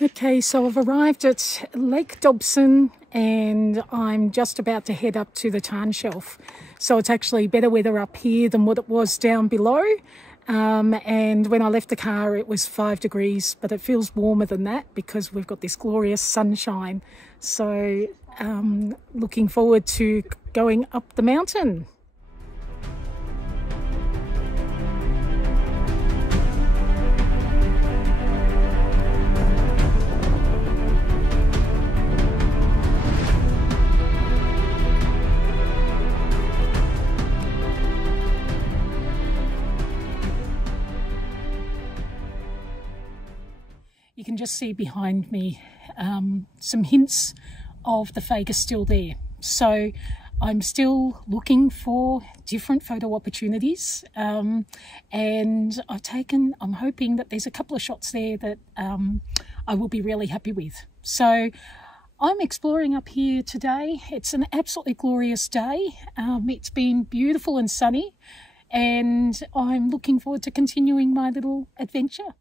Okay, so I've arrived at Lake Dobson and I'm just about to head up to the Tarn shelf. So it's actually better weather up here than what it was down below. And when I left the car it was 5 degrees, but it feels warmer than that because we've got this glorious sunshine. So looking forward to going up the mountain. You can just see behind me some hints of the Fagus still there. So I'm still looking for different photo opportunities and I'm hoping that there's a couple of shots there that I will be really happy with. So I'm exploring up here today. It's an absolutely glorious day. It's been beautiful and sunny and I'm looking forward to continuing my little adventure.